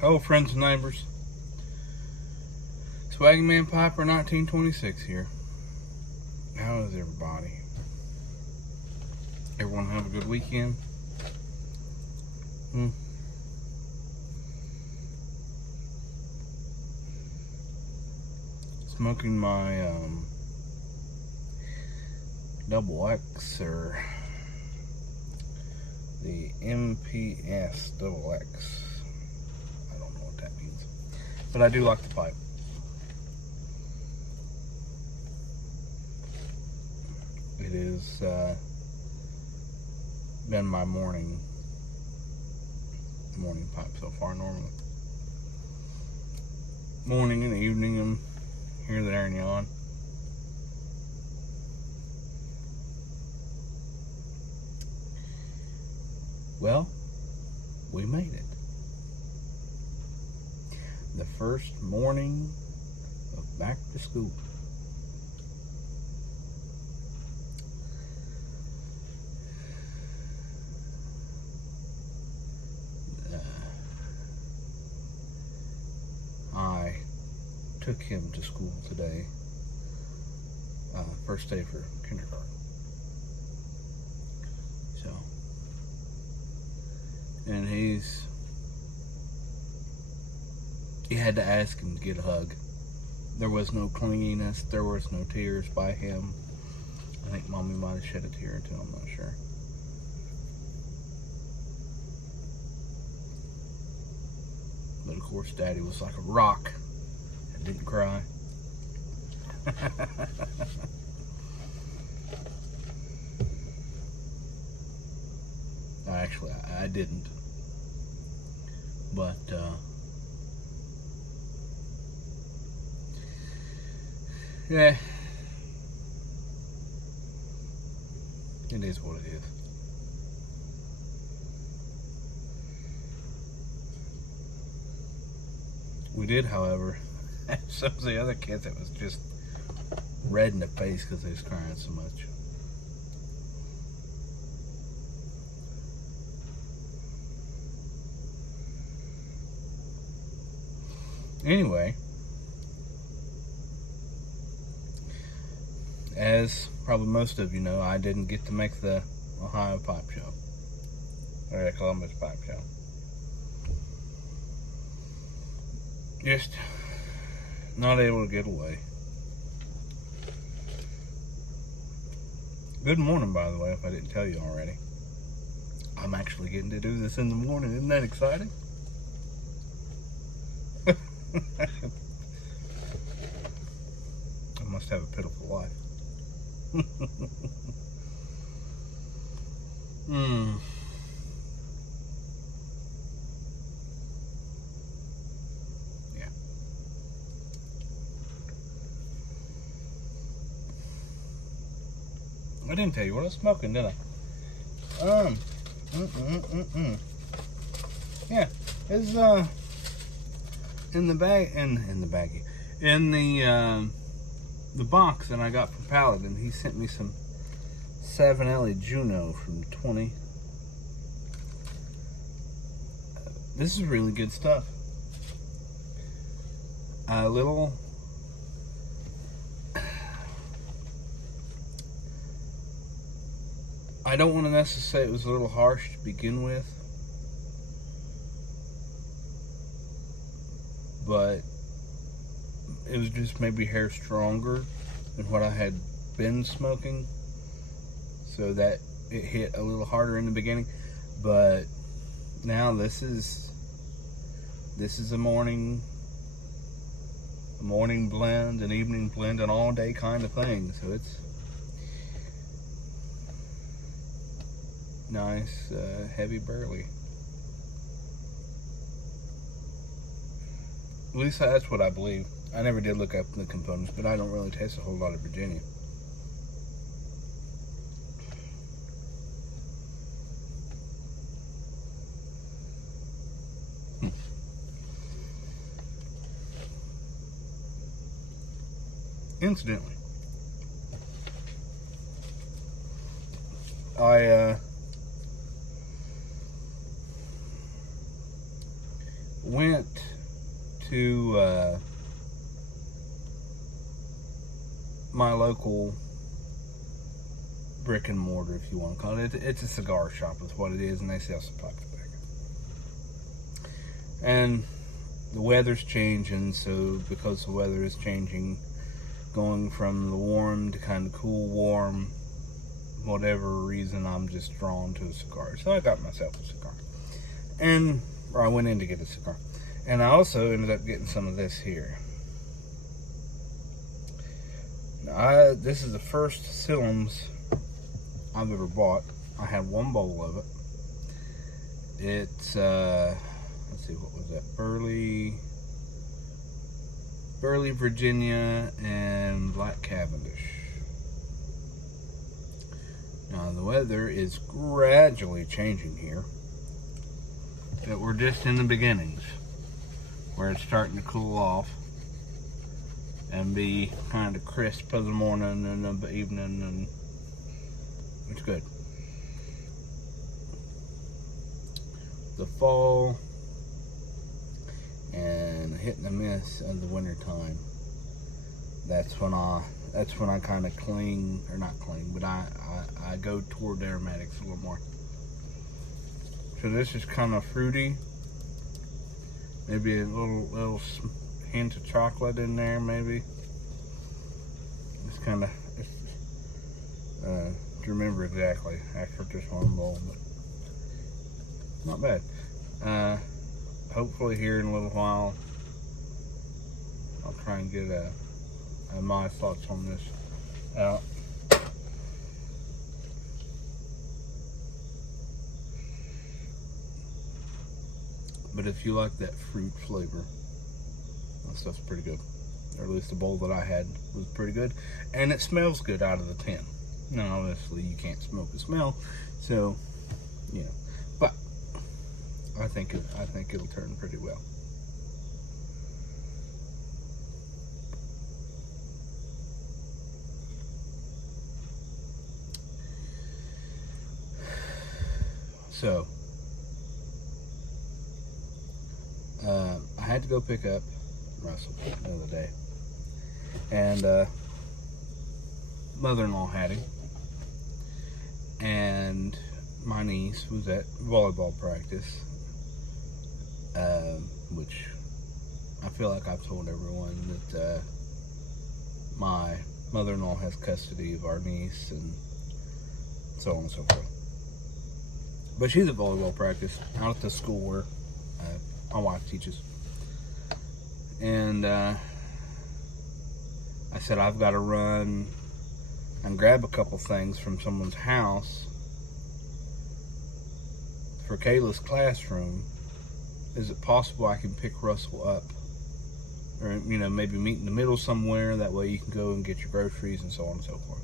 Hello, friends and neighbors. Swagging Man Piper 1926 here. How is everybody? Everyone have a good weekend? Smoking my double X, or the MPS double X. I don't know what that means, but I do like the pipe. It has been my morning pipe so far. Normally morning and evening, and here, there, and yon. Well, we made it. The first morning of back to school. I took him to school today. First day for kindergarten. So, and he had to ask him to get a hug. There was no clinginess. There was no tears by him. I think Mommy might have shed a tear or two. I'm not sure. But of course, Daddy was like a rock and didn't cry. Actually, I didn't. But yeah, it is what it is. We did, however, have some of the other kids that was just red in the face because they was crying so much. Anyway, as probably most of you know, I didn't get to make the Ohio Pipe Show, or the Columbus Pipe Show. Just not able to get away. Good morning, by the way, if I didn't tell you already. I'm actually getting to do this in the morning. Isn't that exciting? I must have a pitiful life. Yeah. I didn't tell you what I was smoking, did I? Yeah, it's in the bag, in the baggie, in the box that I got from Paladin. He sent me some Savinelli Juno from 20. This is really good stuff. A little I don't want to necessarily say it was a little harsh to begin with, but it was just maybe hair stronger than what I had been smoking, so that it hit a little harder in the beginning. But now this is a morning blend, an evening blend, an all day kind of thing. So it's nice, heavy burley. At least that's what I believe. I never did look up the components, but I don't really taste a whole lot of Virginia. Incidentally, I went to my local brick and mortar, if you want to call it. It's a cigar shop is what it is, and they sell some pipe tobacco. And the weather's changing, so because the weather is changing, going from the warm to kind of cool warm, whatever reason, I'm just drawn to a cigar. So I got myself a cigar. Or I went in to get a cigar. And I also ended up getting some of this here. Now, this is the first Sillums I've ever bought. I had one bowl of it. It's, let's see, what was that? Burley, Virginia, and Black Cavendish. Now, the weather is gradually changing here. But we're just in the beginnings, where it's starting to cool off and be kind of crisp in the morning and the evening, and it's good. The fall and hitting the miss of the winter time, that's when I kind of cling, or not cling, but I go toward the aromatics a little more. So this is kind of fruity, maybe a little hint of chocolate in there, maybe. It's kind of, to remember exactly after just one bowl, but not bad. Hopefully here in a little while, I'll try and get my thoughts on this out. But if you like that fruit flavor, that stuff's pretty good. Or at least the bowl that I had was pretty good. And it smells good out of the tin. Now, obviously, you can't smoke the smell, so, you know. But I think it'll turn pretty well. So, I had to go pick up Russell the other day, and mother-in-law had him, and my niece was at volleyball practice, which I feel like I've told everyone that my mother-in-law has custody of our niece, and so on and so forth. But she's at volleyball practice out at the school where my wife teaches. And I said, I've got to run and grab a couple things from someone's house for Kayla's classroom. Is it possible I can pick Russell up? Or, you know, maybe meet in the middle somewhere. That way you can go and get your groceries and so on and so forth.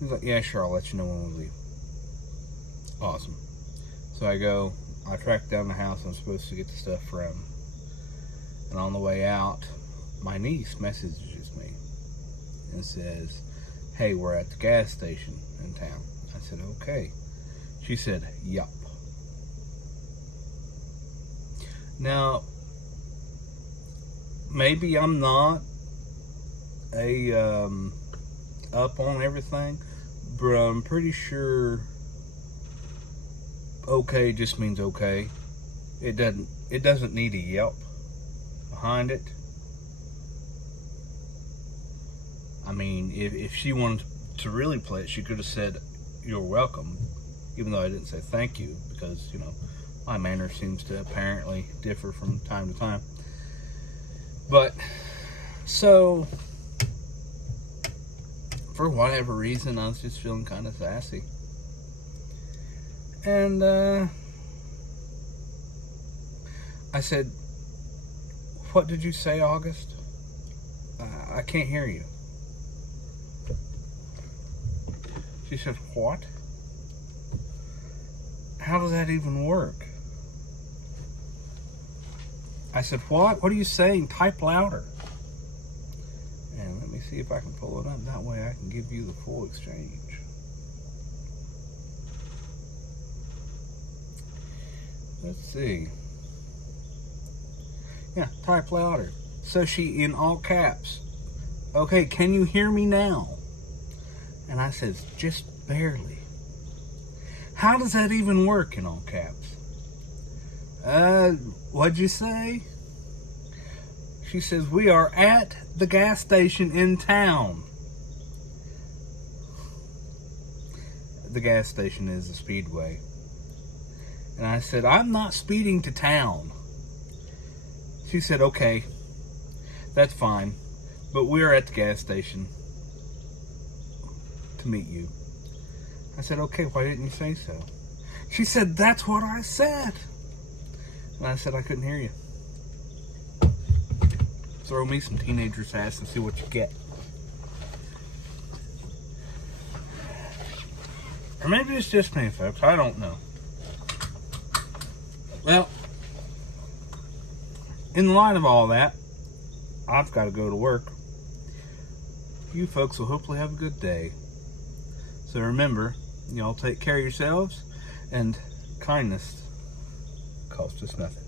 He's like, yeah, sure, I'll let you know when we leave. Awesome. So I track down the house I'm supposed to get the stuff from. And on the way out, my niece messages me and says, hey, we're at the gas station in town. I said, okay. She said, yup. Now, maybe I'm not up on everything, but I'm pretty sure okay just means okay. It doesn't need a yelp behind it. I mean, if she wanted to really play it, she could have said, you're welcome, even though I didn't say thank you, because, you know, my manner seems to apparently differ from time to time. But, so, for whatever reason, I was just feeling kind of sassy. And, I said, what did you say, August? I can't hear you. She said, what? How does that even work? I said, what? What are you saying? Type louder. And let me see if I can pull it up. That way I can give you the full exchange. Let's see. Yeah, type louder. So she, in all caps, okay, can you hear me now? And I says, just barely. How does that even work in all caps? What'd you say? She says, we are at the gas station in town. The gas station is the Speedway. And I said, I'm not speeding to town. She said, okay, that's fine, but we're at the gas station to meet you. I said, okay, why didn't you say so? She said, that's what I said. And I said, I couldn't hear you. Throw me some teenager sass and see what you get. Or maybe it's just me, folks. I don't know. Well, in light of all that, I've got to go to work. You folks will hopefully have a good day. So remember, y'all take care of yourselves, and kindness costs us nothing.